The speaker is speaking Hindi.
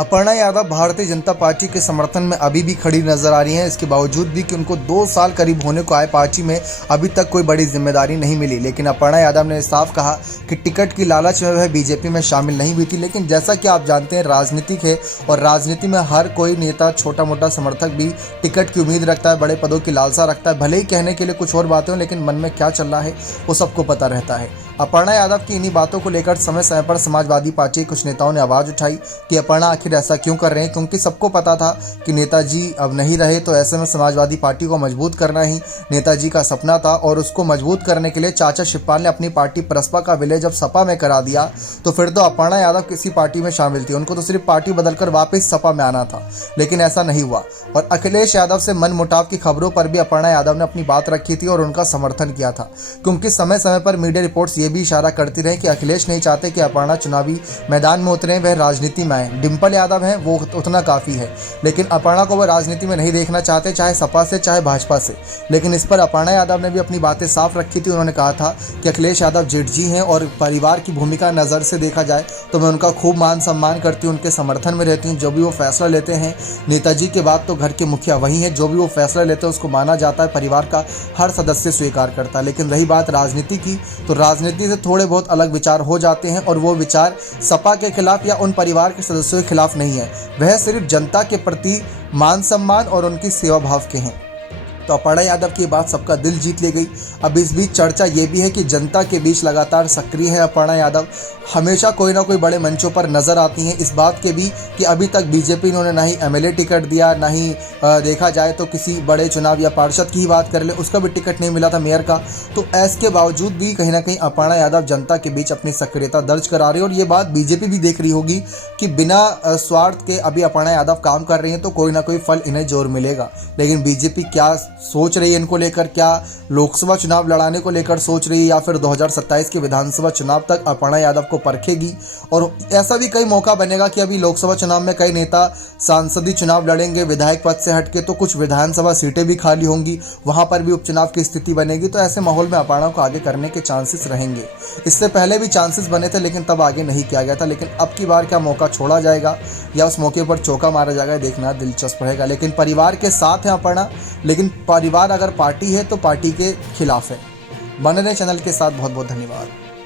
अपर्णा यादव भारतीय जनता पार्टी के समर्थन में अभी भी खड़ी नजर आ रही हैं। इसके बावजूद भी कि उनको 2 साल करीब होने को आए पार्टी में, अभी तक कोई बड़ी जिम्मेदारी नहीं मिली। लेकिन अपर्णा यादव ने साफ कहा कि टिकट की लालच में वह बीजेपी में शामिल नहीं हुई थी। लेकिन जैसा कि आप जानते हैं, राजनीतिक है और राजनीति में हर कोई नेता, छोटा मोटा समर्थक भी टिकट की उम्मीद रखता है, बड़े पदों की लालसा रखता है। भले ही कहने के लिए कुछ और बातें हो, लेकिन मन में क्या चल रहा है वो सबको पता रहता है। अपर्णा यादव की इन्हीं बातों को लेकर समय समय पर समाजवादी पार्टी के कुछ नेताओं ने आवाज उठाई कि अपर्णा आखिर ऐसा क्यों कर रहे हैं, क्योंकि सबको पता था कि नेताजी अब नहीं रहे। तो ऐसे में समाजवादी पार्टी को मजबूत करना ही नेताजी का सपना था और उसको मजबूत करने के लिए चाचा शिवपाल ने अपनी पार्टी प्रसपा का विलय जब सपा में करा दिया, तो फिर तो अपर्णा यादव किसी पार्टी में शामिल थी। उनको तो सिर्फ पार्टी बदलकर वापस सपा में आना था, लेकिन ऐसा नहीं हुआ। और अखिलेश यादव से मनमुटाव की खबरों पर भी अपर्णा यादव ने अपनी बात रखी थी और उनका समर्थन किया था, क्योंकि समय समय पर मीडिया रिपोर्ट्स ये भी इशारा करती रहे कि अखिलेश नहीं चाहते कि अपर्णा चुनावी मैदान में उतरे, वह राजनीति में आए। डिंपल यादव हैं, वो उतना काफ़ी है, लेकिन अपर्णा को वह राजनीति में नहीं देखना चाहते, चाहे सपा से चाहे भाजपा से। लेकिन इस पर अपर्णा यादव ने भी अपनी बातें साफ रखी थी। उन्होंने कहा था कि अखिलेश यादव जेठजी हैं और परिवार की भूमिका नज़र से देखा जाए तो मैं उनका खूब मान सम्मान करती हूँ, उनके समर्थन में रहती हूँ। जो भी वो फैसला लेते हैं, नेताजी के बाद तो घर के मुखिया वही हैं, जो भी वो फैसला लेते हैं उसको माना जाता है, परिवार का हर सदस्य स्वीकार करता है। लेकिन रही बात राजनीति की, तो राजनीति से थोड़े बहुत अलग विचार हो जाते हैं और वो विचार सपा के खिलाफ या उन परिवार के सदस्यों के खिलाफ नहीं है, वह सिर्फ जनता के प्रति मान सम्मान और उनकी सेवा भाव के हैं। तो अपर्णा यादव की बात सबका दिल जीत ले गई। अब इस बीच चर्चा ये भी है कि जनता के बीच लगातार सक्रिय है अपर्णा यादव, हमेशा कोई ना कोई बड़े मंचों पर नजर आती हैं। इस बात के भी कि अभी तक बीजेपी इन्होंने ना ही एमएलए टिकट दिया, ना ही देखा जाए तो किसी बड़े चुनाव या पार्षद की ही बात कर ले, उसका भी टिकट नहीं मिला था, मेयर का। तो इसके बावजूद भी कहीं ना कहीं अपर्णा यादव जनता के बीच अपनी सक्रियता दर्ज करा रही है। और ये बात बीजेपी भी देख रही होगी कि बिना स्वार्थ के अभी अपर्णा यादव काम कर रही हैं, तो कोई ना कोई फल इन्हें जरूर मिलेगा। लेकिन बीजेपी क्या सोच रही है इनको लेकर, क्या लोकसभा चुनाव लड़ाने को लेकर सोच रही है या फिर 2027 के विधानसभा चुनाव तक अपर्णा यादव को परखेगी। और ऐसा भी कई मौका बनेगा कि अभी लोकसभा चुनाव में कई नेता सांसदीय चुनाव लड़ेंगे विधायक पद से हटके, तो कुछ विधानसभा सीटें भी खाली होंगी, वहां पर भी उपचुनाव की स्थिति बनेगी। तो ऐसे माहौल में अपर्णा को आगे करने के चांसेस रहेंगे। इससे पहले भी चांसेस बने थे, लेकिन तब आगे नहीं किया गया था। लेकिन अब की बार क्या मौका छोड़ा जाएगा या उस मौके पर चौका मारा जाएगा, देखना दिलचस्प रहेगा। लेकिन परिवार के साथ है अपर्णा, लेकिन परिवार अगर पार्टी है तो पार्टी के खिलाफ है। बने रहे चैनल के साथ। बहुत बहुत धन्यवाद।